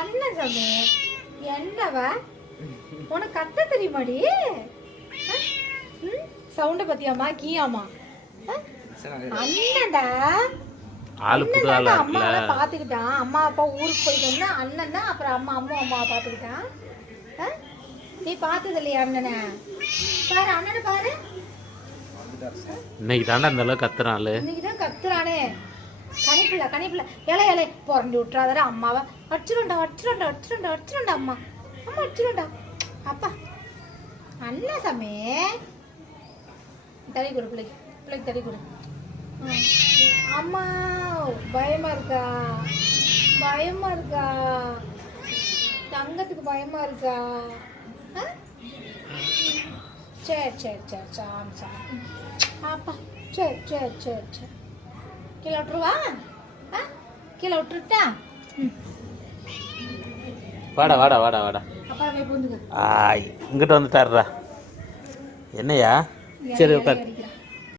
அண்ணன் சாமி என்னவ உனக்கு கத்த தெரியுமாடி? சவுண்ட பத்தியாமா கீயாமா? அண்ணன்டா அம்மாவை பாத்துக்கிட்டான். அம்மா அப்பா ஊருக்கு போயிட்டு வந்தா அண்ணன் தான். அப்புறம் அம்மாவை பாத்துக்கிட்டான். நீ பார்த்தது இல்லையா அண்ணனை? பாரு அண்ணனை பாரு. இன்னைக்கு தாண்டா அந்த அளவுக்கு கத்துறான். இன்னைக்கு தான் கத்துறானே. கணிப்பில்ல இலை புரண்டி விட்டுறாதார அம்மாவை. அடிச்சிருண்டா அம்மா அடிச்சிருண்டா. அப்பா அண்ணா சாமி தடி கொடு பிள்ளைக்கு தடி கொடு. அம்மா பயமா இருக்கா? தங்கத்துக்கு பயமா இருக்கா? சரி அப்பா சரி கீழே விட்டுருவா? கீழே விட்டுருட்டா? வாடா அப்பா போய் பூந்துக்கு இங்கிட்ட வந்து தர்றா. என்னையா? சரி உட்கார்.